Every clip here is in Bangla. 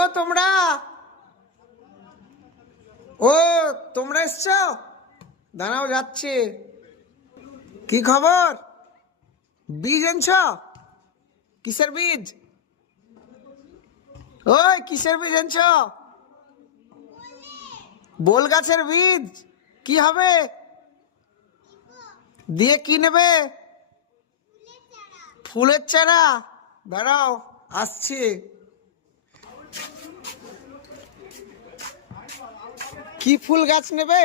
ও তোমরা তোমরা এসছো? দাঁড়াও যাচ্ছে। কি খবর? বীজ এনেছ? কিসের বীজ? ওই কিসের বীজ এনেছ? বোল গাছের বীজ। কি হবে দিয়ে? কি নেবে? ফুলের চারা। দাঁড়াও আসছি। কি ফুল গাছ নেবে?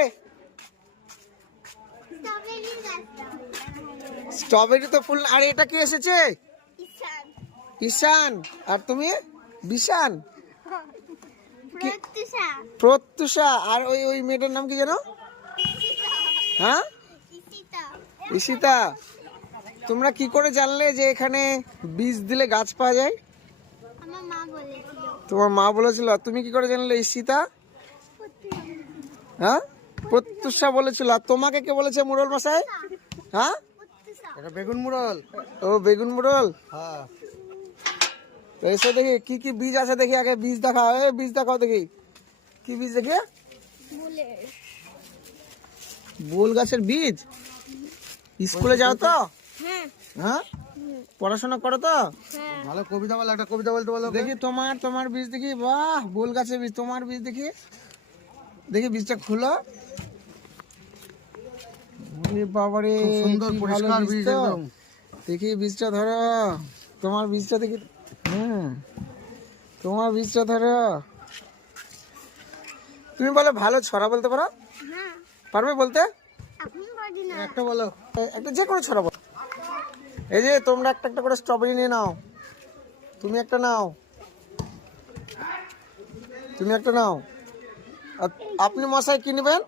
স্ট্রবেরি তো ফুল। আর এটা কি এসেছে? ঈশান। আর তুমি? বিশান। প্রত্যুষা। আর ওই ওই মেয়েটার নাম কি জানো? হ্যাঁ, ঈশিতা। তোমরা কি করে জানলে যে এখানে বীজ দিলে গাছ পাওয়া যায়? তোমার মা বলেছিল। তুমি কি করে জানলে ঈশিতা? হ্যাঁ, প্রত্যুষা বলেছিল। আর তোমাকে কে বলেছে মুরল মশাই? হ্যাঁ, এটা বেগুন মুরল। ও বেগুন মুরল। হ্যাঁ, এসে দেখি কি কি বীজ আছে। দেখি আগে বীজ দেখাও। বীজ দেখাও দেখি। কি বীজ দেখি? বোল গাছের বীজ। স্কুলে যাও তো? হ্যাঁ, পড়াশোনা করো তো? ভালো কবিতা বলো, একটা কবিতা বলতে বলো। দেখি তোমার বীজ দেখি। বাহ, বোল গাছের বীজ। তোমার বীজ দেখি। দেখি বীজটা খুলো। বাবারে, খুব সুন্দর কি ভালো পরিষ্কার বীজ বীজ তো। একদম। দেখি বীজটা ধরো। তোমার বীজটা দেখি। তোমার বীজটা ধরো। তুমি বলো ভালো ছড়া বলতে পারো? পারবে বলতে? একটা বলো। একটা যে কোনো ছড়া বলো। এই যে তোমরা একটা একটা করে স্ট্রবেরি নিয়ে নাও। তুমি একটা নাও। তুমি একটা নাও। আর আপনি মশাই কি নেবেন?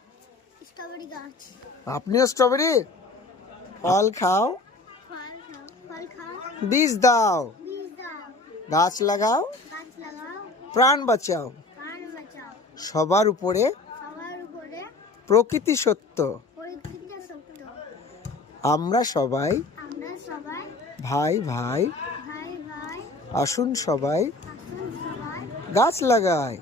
আপনিও স্ট্রবেরি। ফল খাও, বীজ দাও, গাছ লাগাও, প্রাণ বাঁচাও। সবার উপরে প্রকৃতি সত্য। আমরা সবাই ভাই ভাই। আসুন সবাই গাছ লাগাই।